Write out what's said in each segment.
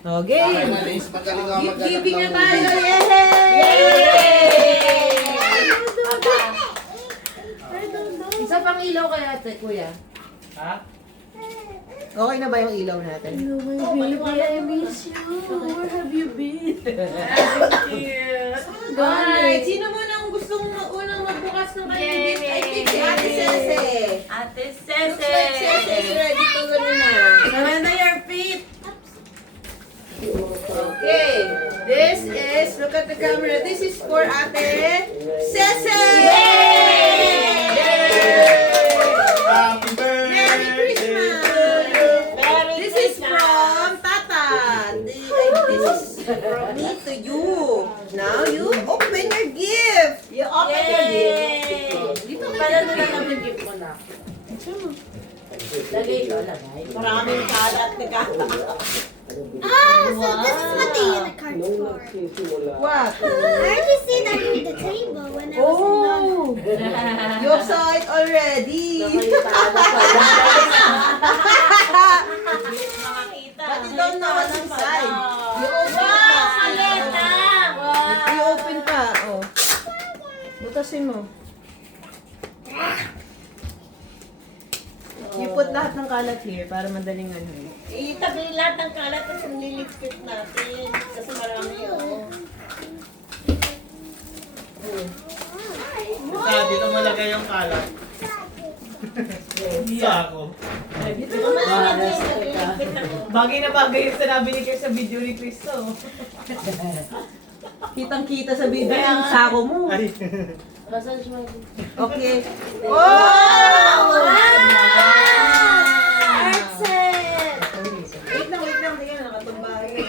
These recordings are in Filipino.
Okay. Giving na tayo. Isa pang ilaw kaya ate, kuya. Ha? Okay na ba yung ilaw natin? I miss you. Where have you been? Alright, sino muna ang gustong unang magbukas ng kanyang gift? I think si Ate Cece. Ate Looks like Cece is ready to gano'n na. Surrender your feet. Okay, this is, look at the camera, this is for Ate Cece! Happy Merry Christmas! This is from Tata. This is from me to you. Now you open your gift. You open your gift. Dito Pala na lang yung gift mo na. Lagay ko, lagay. Maraming kalat na kalat. So this is what they use the cards for. What? I already see that on the table when I was in London. You saw it already. But you don't know what's inside. You open pa. You open pa. Oh. Butasin mo. You put lahat ng kalat here para madaling ano. Itabi lahat ng kalat at nililipit natin. Kasi marami oh. Sa dito malagay yung kalat. Sako. Bagay na bagay yung sinabi ni Chris sa video ni Cristo. Kitang-kita sa video yung sako mo. Ay. Massage mo. Okay. Wow! Art set. Wait lang. Hindi ka na nakatumba. Wait.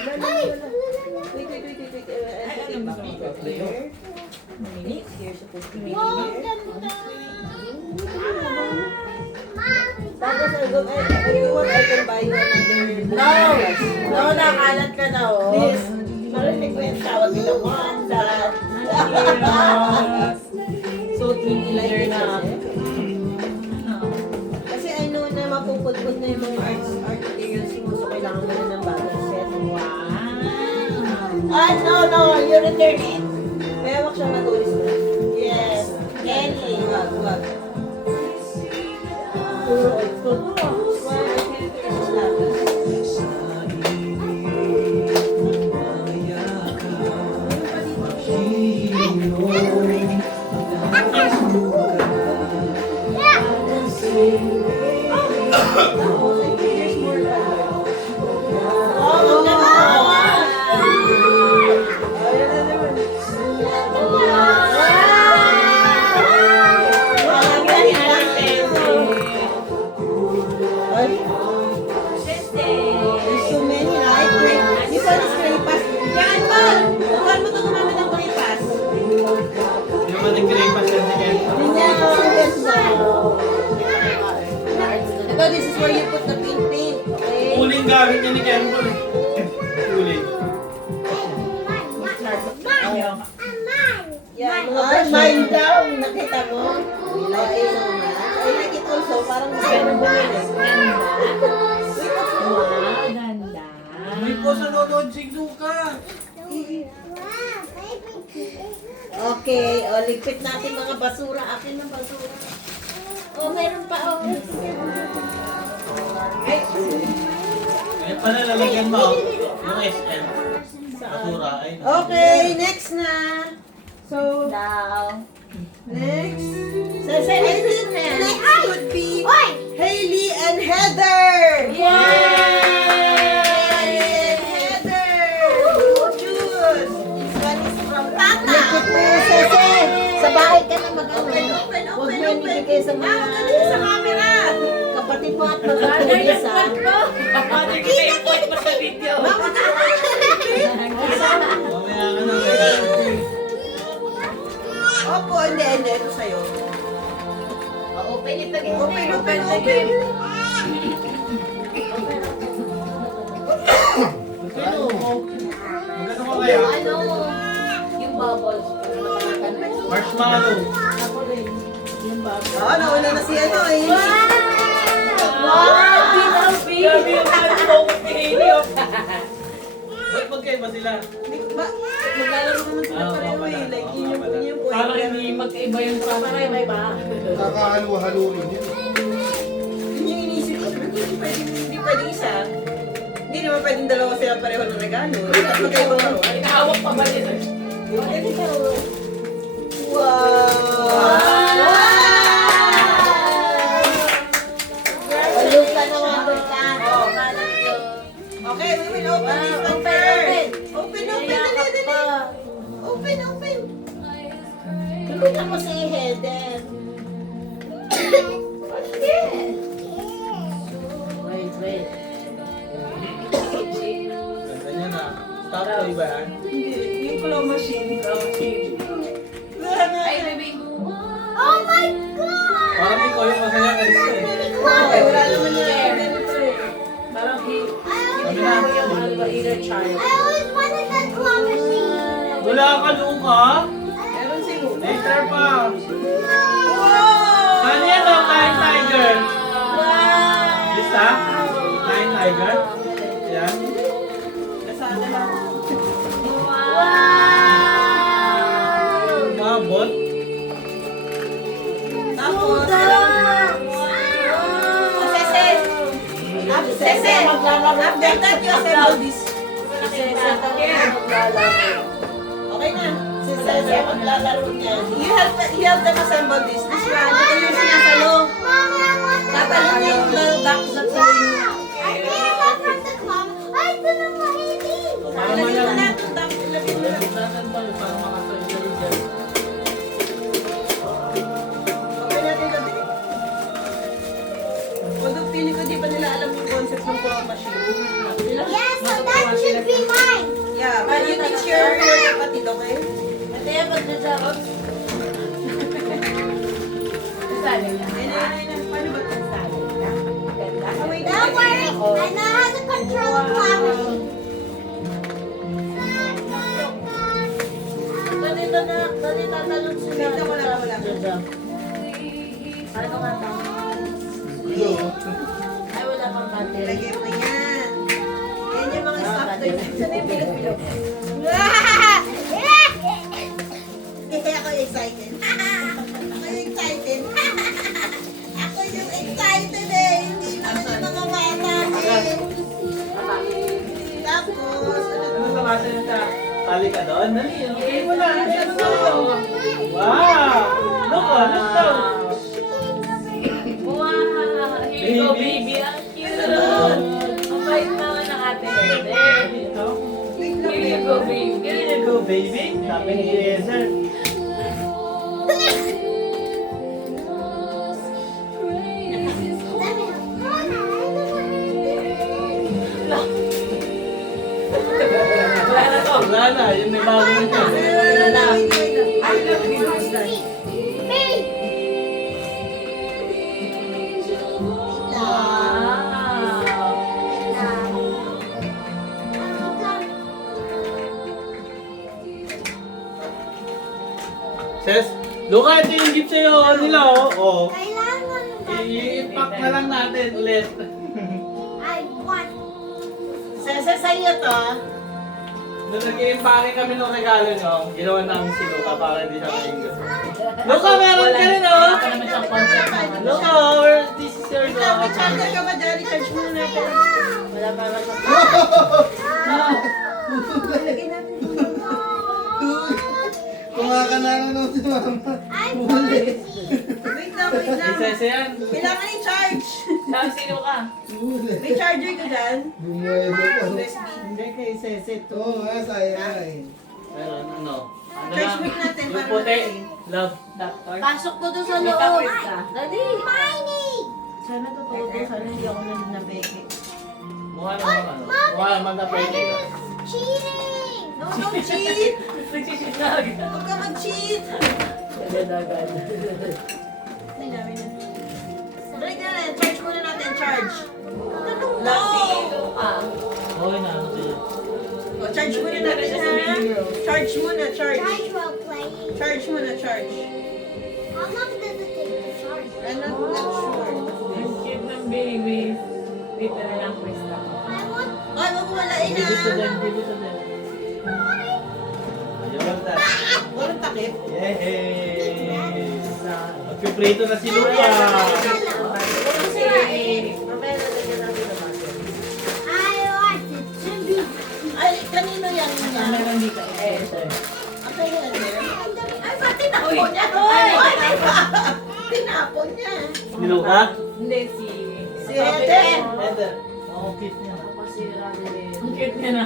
Here, supposed to be Wow, here. ganda. Tapos, I can buy you another. No, nakalat ka na oh. This. Narinig ko yung tawag nila Wanda. So, 20 like na. Kasi I know na mapupudpud na yung mga art materials mo. So, kailangan mo na ng bagong set. No, you return it. Kaya wag siyang matulis na. Yes. Kelly. Wag. Why? I can't finish that. There's more color. Oh, maganda. Ayun na naman. Ay, there's so many, right? This one is crepas. Yan ba? Bukan mo ito gumamit ng crepas. Yung mga nag-crepas yan si Ken. Ganyan ko sa ganda. Ito, this is where you put the paint. Okay? Huling gamit niya ni Ken. Huling. Yan, mga Ay, brush. mine daw. Nakita mo? We like it so much. I like it also. Parang gusto ko bumili. Wow, ganda. May po sa nonod si Luka. Okay, o ligpit natin mga basura. Akin ng basura. Oh, meron pa. Oh. Ay pala lalagyan mo. Yung SM. Basura. Ay. Okay, next na. So, Daw. next. Sa Next would be Hailey and Heather. Hailey and Heather. Cute. This one is from Tata. Sa bahay ka na mag-open. Open. Huwag mo yung ibigay sa mga Sa camera. kapatid mo at mag-tulis ha. Mamaya ka na. Opo, hindi. Ito sa'yo. Open it again. Open. Ano? Magkano ka kaya? Ano? Yung bubbles. Marshmallow. Yung bubbles. Oo, nauna na si ano eh. Wow! Grabe yung magkaiba sila. Maglalaro naman sila Ah, pareho wala. eh. Like, Oo, yun yung wala. point. Para hindi magkaiba yung Para may ba? Nakakahalo-halo rin yun. Yun yung inisip ko. Hindi pwedeng isa. Hindi naman pwedeng dalawa sila pareho ng regalo. Dapat magkaibang laro. Ay, nakahawak pa ba nito? Paluka naman ka. Okay, we will open this one first. Open, dali. Open. Lukutan mo si Heden. Wait. Ganda niya na. Stop toy ba yan? Hindi, yung claw machine. Ay, baby. Oh my god! Parang ikaw yung masaya guys. Okay, wala naman na ganito eh. Parang Sabi na. yung either child. I always wanted that claw machine. Wala ka, Luka. Meron si Luka. Later pa. Wow! Ano yan o? Flying Tiger. Lista? Flying Tiger. Yan. Kasama lang. Mabot. Tapos, Sese, after that, you assemble this. Okay na. Si Sese maglalaro niya. You help them assemble this. This one, ito yung sinasalo. Mommy, I want the Tatalon niya yung duck sa Wow! I came back from the claw. Ay, ito na mahilig. Ilagay mo na itong duck. Ilagay mo na. Saan ba? Para makasaya dyan. Okay natin ito. Although feeling ko di pa nila alam yung concept ng claw machine. Yes, so that should be mine. Yeah, but you teach your kapatid, okay? Ate, magdadaro. Sali na. Ayun. Paano ba ito? Ah, wait, Don't worry, I know how to control a claw machine. Dali tatalon sila. Wait, wala. Ano nga tama? Hello. Ay, wala pang battery. Ilagay mo yan. Yan yung mga stuff toys. Saan yung bilog-bilog? Ako excited. Ako excited. Ako yung excited eh. Hindi naman yung mga bata eh. Tapos, Ano sa kasi na sa tali ka doon? Dali. Okay mo na. Ano ba ito? Wow! Look oh, look daw. Wow! Here you go, baby. Ang cute. Ang bait naman ng ate. Ito. Here you go, baby. Here you go, baby. Sabi ni Eliezer. Wala na to. Wala na, yun may bago na siya. I love you. Ses, Luka, ito yung gift sa'yo nila oh. Oh. Kailangan I-pack na lang natin ulit. I want. Sese, sa'yo to. Nung nag-i-impake kami ng regalo nyo, ginawa namin si Luka para hindi siya maingos. Luka, meron ka rin oh! Wala naman siyang concept na ano. Luka, this is your May charger ka ba dyan? Recharge muna natin. Wala pa naman sa Ilagay natin. Kumakananan si mama. I want it. Wait lang. Isa-isa yan. Kailangan i-charge. Sabi sino ka? May charger ka dyan? Bumuedo pa. USB. Hindi kay Sese to. Oo nga, sayang. Meron, ano? Ano Charge lang? mic natin Yung para puti, natin. love. Doctor. Pasok ko doon sa May loob. kapit ka. Dali. Tiny. Sana totoo to. Sana hindi ako nabeke. Mukha naman ano? Mukha naman na pwede ka. Cheating. No, don't cheat. Nagsisip na agad. Huwag ka mag-cheat. Agad-agad. Break na rin. Charge muna natin. Charge. Tanong mo. Lucky Luka. Okay na, ano sa'yo? O, charge muna natin ha. Charge muna. Charge. Charge while playing. Charge muna. Charge. How long does it take to charge? I'm not sure. Ang cute ng baby. Dito na lang pwesta. I want. Ay, wag mo walain Give it to them, ha. give it to them. Ayun na. Walang takip. Yay! Magpiprito na si Luca. Kasi, mamaya nalagyan natin ng butter. I want it to be. Ay, kanino yan? Meron dito. Okay, yan. Ay, ba't tinapon niya? Ay, tinapon niya. Si Luca? Hindi, Si Heather. Heather. Oh, cute niya. si Ramil. Ang cute niya na.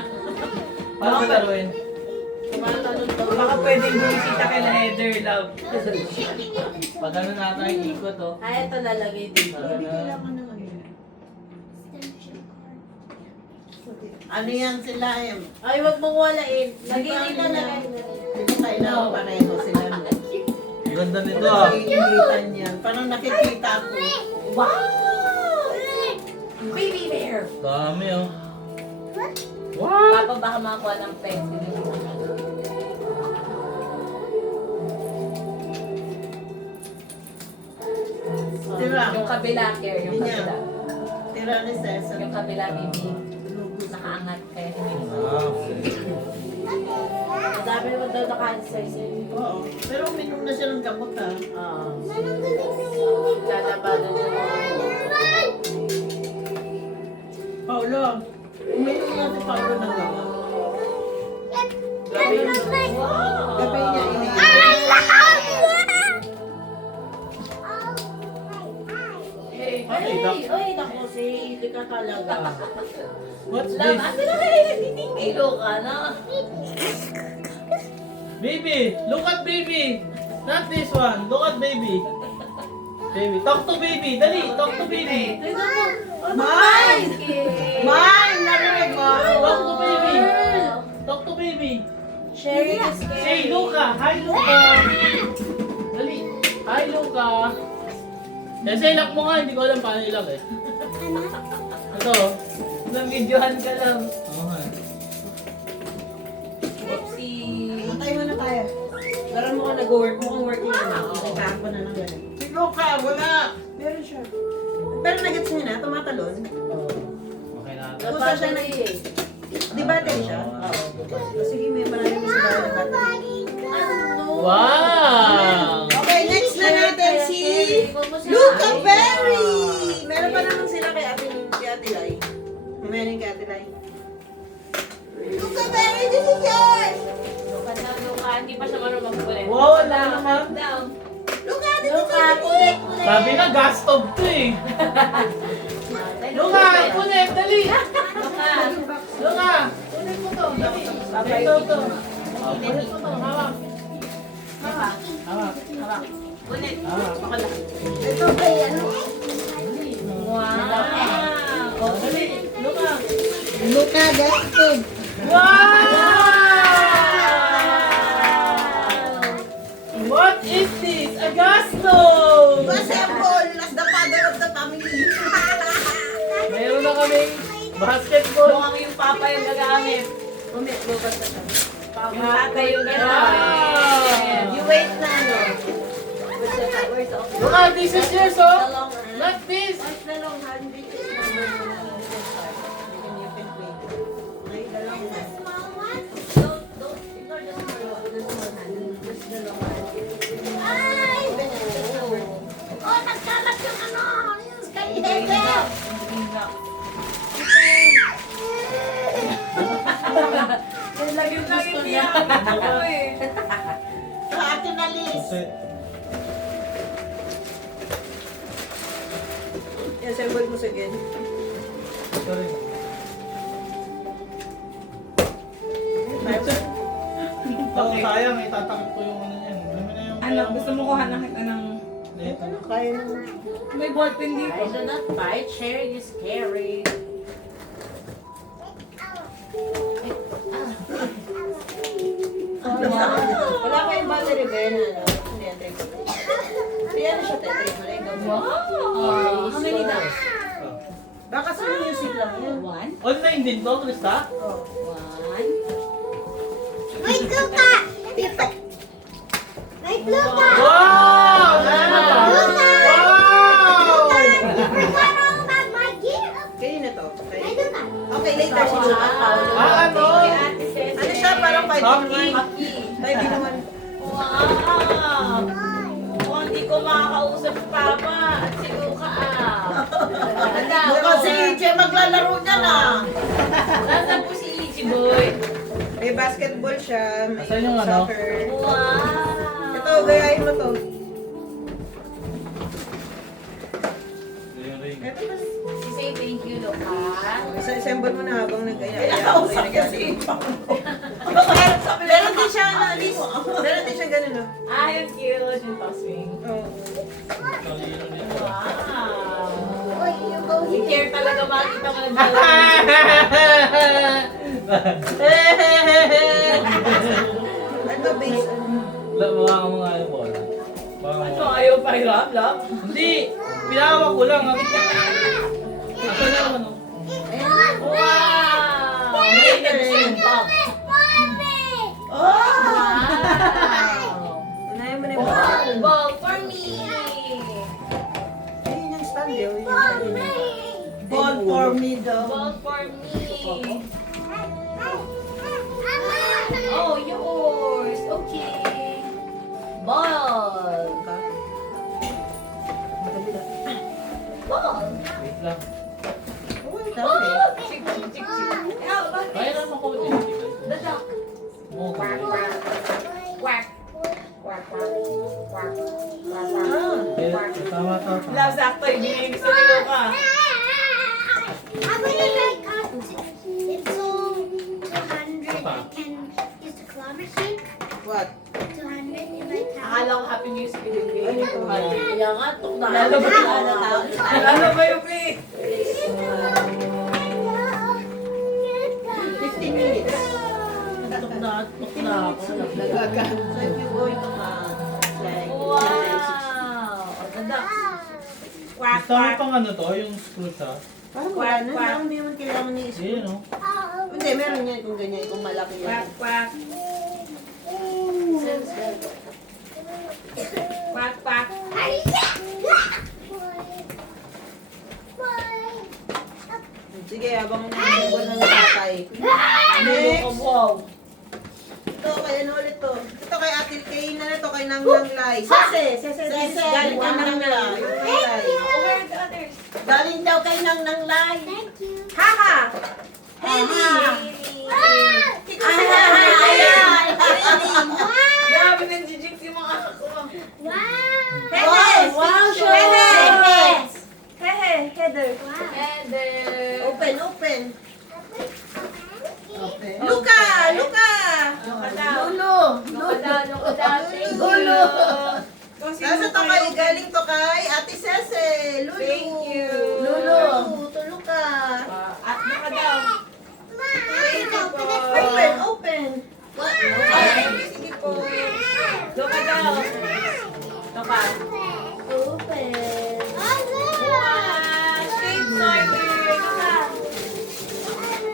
Paano ko laruin? Tumatalon to. Baka pwedeng bumisita kay na Heather, love. Pag ano na tayo ikot, oh. Ay, ito lalagay dito. Ano yan sila, Em? Ay, wag mong walain. Lagay dito na lang. Di ba kailangan pareho sila? No? Ang ganda nito, ah. Nakikita yan. Parang nakikita ako. Baby bear! Dami, oh. What? Papa, baka makakuha ng pencil. Tira. Yung kabila, Care, yung Ganyan. kabila. Tira ni Cesar. Yung kabila, baby. Nakaangat kaya hindi. Ah, Madami naman daw naka-exercise. Oo. Pero uminom na siya ng gamot, ha? Lalabanan yung Paulo, uminom na si Paulo ng gamot. gabi. Gabi niya iniinom. Ay, naku, si Ili ka talaga. what's Love, this? asa na kayo nagtitingilo ka na? Baby! Look at baby! Not this one. Look at baby. Baby. Talk to baby. Dali. Talk to baby. Tignan mo. Mine! Mine! Narinig mo? Talk to baby. Talk to baby. Sharing is Say caring. Luca. Hi Luca. Dali. Hi Luca. Kasi ilak mo nga. Hindi ko alam paano ilak eh. Ito. Nang-videohan ka lang. Okay. Oopsie. Matay mo na tayo. Parang mukhang nag-work. Mukhang working na. Nagkaan ko na ng gano'n. Si Luca, wala. Meron siya. Pero nagets niya na, tumatalon. Okay na. Kusa siya na Di battery siya? Oo. Sige, may marami mo sa bahay ng battery. Wow! Okay, next na natin si Luca Berry! Meron pa naman sila kay Ate Lai. Meron kay Ate Lai. Luca Berry, this is yours! Luka na, Luka. Hindi pa siya marunong magpulit. Wow, wala naman. Down. Luca, this is Luka, yours! pulit. Sabi na gas stove to eh. Luca, kulit. Dali. Luka. Luca. Kunin mo to. Dali. Ito to. Oh, kunin mo to. Hawak. Hawak. Hawak. Ulit. Hawak. Ito kay ano? Wow. Oh, dali. Luca. Luca, that's good. Wow! What is this? A gas stove! Assemble as the father of the family. Mayroon na kaming basketball. Mukhang yung papa yung gagamit. Lukas na tayo. Yung tatay yung Wow! gagamit. You wait na ano. Where's the Luca, this is yours, The oh! long hand. Not this! What's the long hand? This is number one. You can wait. Okay, the long hand. Don't ignore the small one. The small hand. Just the long hand. Oh, nagkalat yung ano, yung sky header. Lagi niya. Ako eh. Sa akin alis. I-assemble mo sa again. Sorry. Oh, sayang, itatakip ko yung ano yan. Dami na yung Ano, gusto mo kuha na kita ng... Dito. Kaya mo. May ballpen dito. I do not fight. Sharing is caring. Wala kayong battery, Ben. Ano? Hindi, ate. Kaya na siya, ate. Wow. How many days? Baka sa music lang yun. One. Online din to, Krista? One. Wait, Luca! Wait, Luca! Wow! Luca! Wow! Parang bag my gift. Kayo na to. Okay. Ay, Luca. Okay, later si Luca. Ah, ano? Ano siya? Parang kay Happy. Happy. Kay Binuan. Wow! Mukhang hindi ko makakausap si Papa at si Luca Wala. Kasi Ichi maglalaro niya na. Nasaan po si Ichi Boy? May basketball siya. May Asan yung ano? soccer. Wow! Ito, gayahin mo to. Yung ring. Say thank you, Luca. Assemble mo na habang Kaya kausap niya si Ichi. Meron din siya, ano, Alice. Meron din siya ganun, no? Ah, yung cute. Yung tossing. Oo. Talino niya. Wow! Si Care talaga makita mo na Ano, base? Mga yung bola. Ano, ayaw pa hiram, love? Hindi! Pinawak ko lang. Asan na ano? Wow! May nag-send-up. Oh! Wow! Unahin mo na yung Ball! Ball for me! Ayun yung stand, yun. Yung stand niya. Ball for me daw. Ball for me! Oh, yours! Okay! Ball! Ball! Wait lang. Ball! Chik, chik, chik, chik. Kaya naman ko din. The duck. Oh, Quack, quack. Quack. Quack, quack. Quack. Quack, quack. Tama, tama. Love, sakto. Ibigay gusto ni Luca. I really like it's so 200. I can use the claw machine. What? 200 if I count. Akala ko happy music binigay. Ano ito? Kaya nga, tukna. Lalo ba yung Lalo ba yung play? 15 minutes. Tukna ako. So if you're going to like, Wow! The duck. Quack, Gusto mo quack. pang ano to? Yung screw sa? parang wala na. Parang hindi naman kailangan ni Sige, no? Hindi, meron yan kung ganyan, kung malaki yan. Quack, quack. Quack, quack. Sige, habang nagbubuan ng tatay. Next. Wow. Ito, kay ano ulit to? Ito kay Ate Kay na ito, kay Nang Nang Lai. Sese, Sese, galing kay Nang Nang Nang Lai. Yung kay Lai. Where are the others? Galing daw kay Nang Nang Lai. Thank you. Haha! Haley! Ikaw si Haha! Ayan! Grabe nang jijik yung mga anak ko. Wow. Heather! Wow, Heather! Heather! Hehe, Heather. Heather. Open, open. Okay. Luka! Luka! Luka daw. Lulo! Luka daw, Luka daw. Thank you. Lulo. Kasi Nasa to kay, galing to kay Ate Sese. Lulu. Thank you. Lulu. Tulo ka. At Luka daw. Thank you. Open, open. Ay, sige po. Luka daw. Luka. Open. Wow, shade sorter. Luka.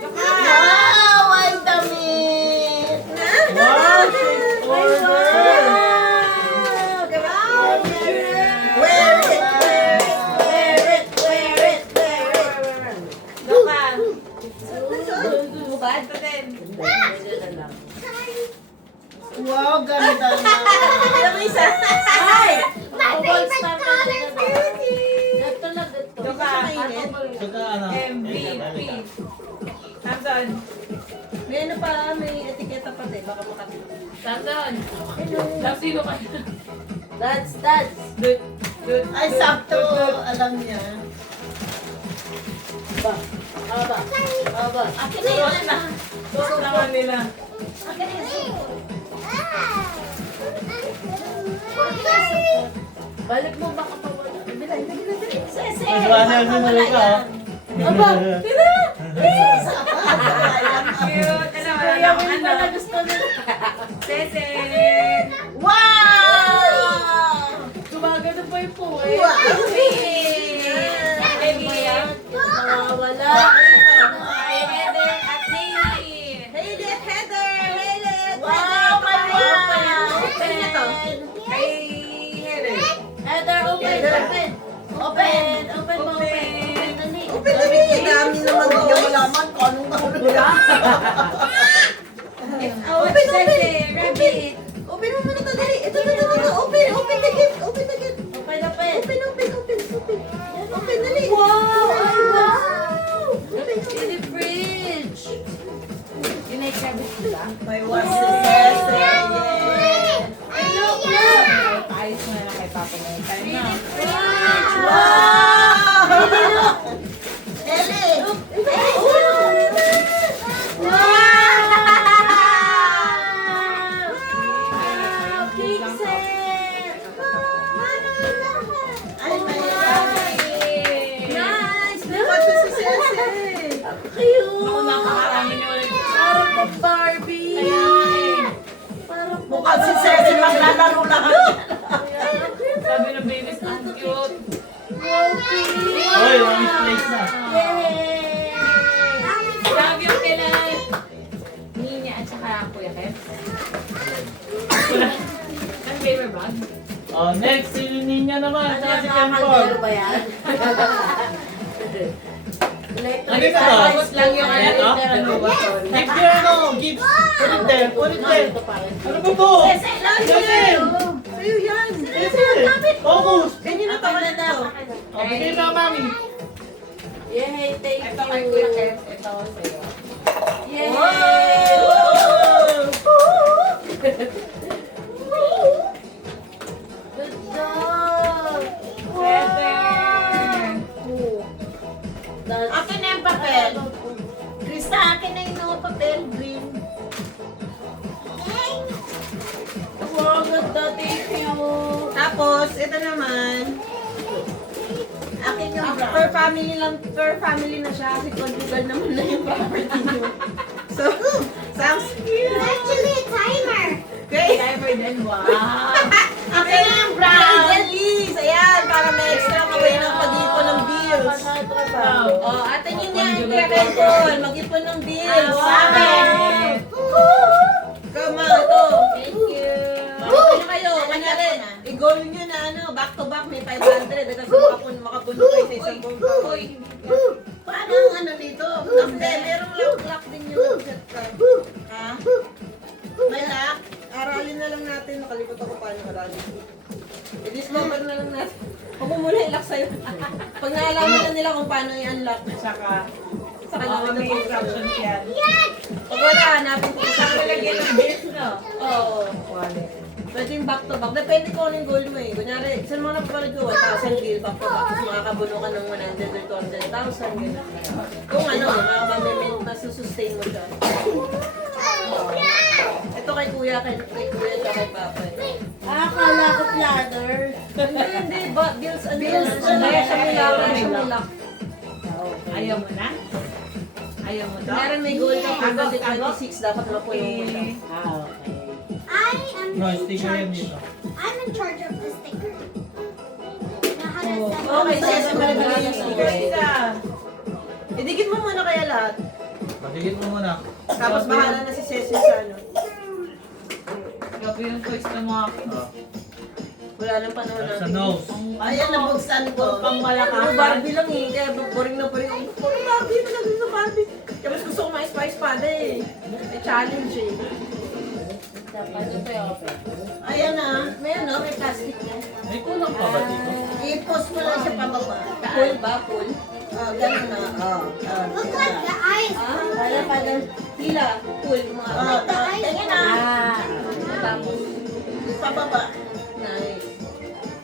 Luka. Wow! Ang damit! Wow! Shape order! Wear it, wear it, wear it, wear it, wear it. Luka. Bad Ito din. Wow, ganda na. Alam mo isa? Ay! My favorite color, Bertie. Ito na dito. Luka. Saka ano? MVP. Samson. May ano pa, may etiketa pa tayo. Baka makatito. Samson. Love, sino ka? That's. Dut. Ay, sakto. Alam niya. Aba. Akin na yun. Suot naman nila. Balik mo baka pa wala. Bilay. Sese. Mas banal sa nalo ka, oh. Aba, tira. Yes. Cute. Alam mo, Kaya mo ano, yung pala gusto nila. Sese. Wow! Gumagano pa yung puwi. Wow. Nawawala. Ay, Heather at Hailey. Hailey at Heather! Hailey at Wow, my God! Open niya to. Kay Heather. Heather, open, open. Open, open mo, open. Dali. Open na rin. Dami naman Hindi guys. mo malaman kung anong nahulog. Open, white rabbit sila. May was si Cece. Ay, look! Ayos mo na kay Papa mo. Time na. Wow! Ellie! Ay, may nice! May was si Cece. Ako napakarami niyo ulit. Parang pang Barbie. Kaya parang Mukhang si Cece maglalaro lang. Sabi ng babies, ang cute. Yay! Oy, one place na. Love yung kila Nina at saka Kuya Kev. Ang favorite bag? Oh, next, si Ninya naman. Tsaka si Kaldero Kempor. ba yan? Ano ito? Tapos lang yung Ito? ano ba? Gift there, no? Gift. Put it there. Put it there. Ano ba to? Cece! Sa'yo yan. Cece! Focus! Ganyan na tawa na daw. Oh, bigay na, mami. Yay, thank you. Ito kay Kuya Kev. Ito sa'yo. Yay! Good job! Akin na yung papel. Krista, akin na yung papel. Green. Wow, ganda. Thank you. Tapos, ito naman. Akin yung per family na siya kasi conjugal naman na yung property nyo. So, sounds cute. Actually, a timer. Great. Timer din. Wow. Akin na yung brown. Jellies. Ayan, para may extra kaway ng pag-ipon ng bills. Oh, atin yun yan. Kaya Kempor, mag-ipon ng bills. Sa akin. Come on, ito. Thank you. Ano kayo? Kanyari, i-goal nyo na ano, back to back may 500. Kasi makapuno kayo sa isang goal. Paano ang ano dito? Hindi, merong lock din yung set card. Ha? May lock? Aralin na lang natin. Nakalikot ako paano aralin. I-discover na lang natin. Huwag mo muna i-lock sa'yo. Pag naalaman na nila kung paano i-unlock, saka naman ng instructions yan. Pag wala, hanapin ko sa Lagyan ng bills, no? Oo. Pwede yung back to back. Depende kung anong goal mo eh. Kunyari, saan mo napapalad ko? 1,000 bill back to back. Tapos makakabuno ka ng 100 or 200,000. Ganun. Kung ano, masusustain mo siya. Ito kay kuya, kay kuya siya kay papa eh. Akala ko planner. Hindi, bills, ano Bills, yan? Kaya siya may lock, may siya may lock. lock. Ayaw mo na? Ayaw mo daw? Meron may goal ka for Agos, 2026, dapat mapuno mo siya. Okay. I am No, in sticker yan charge. dito. I'm in charge of the sticker. Now how does that Okay, go? Ceci, malagay yung stickers ka. Idikit mo muna kaya lahat. Matigit mo muna. Tapos bahala na si Ceci sa ano. Grabe yung choice ng mga Oh, Wala nang panahon sa natin. nose. Ayan, nabuksan ko. Pang malakasan. Ano, Barbie lang eh. Kaya boring na boring. Puro Barbie, talaga sa Barbie. Kaya mas gusto ko ma-spice pada eh. May challenge eh. Ano pa yung open? Ayan na. May ano, may plastic na. May kulang pa ba dito? I-post mo lang siya pababa. Pull ba? Pull? Ganun na. Look like the eyes. Kaya pala. Tila. Pull. Ganyan na. Tapos, pababa. Nice.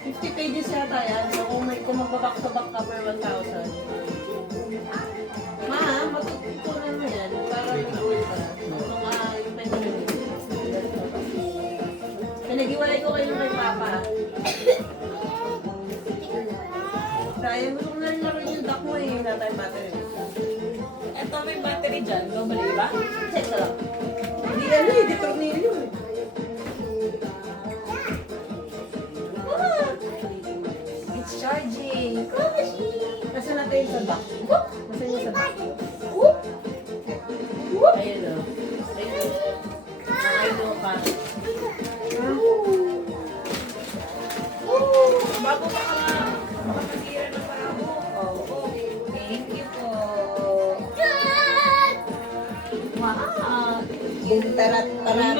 50 pages yata yan. So, kung magbaback to back ka per 1,000. Matutunan mo yan. Para may goal ka. Yung pendulum. Nag-iwalay ko kayo kay Papa. Kaya gusto ko na rin laro yung duck mo eh. Wala tayong battery. Ito may battery dyan. Gumali ba? Check na lang. Hindi ano eh, di tornilyo eh. It's charging. Kasi natin yung sa duck. Kasi yung sa duck. Ayun o. Ayun pa. Bago pa ka nga. Baka masira ng parabo. Thank you po. Wow. Tarat-tarat.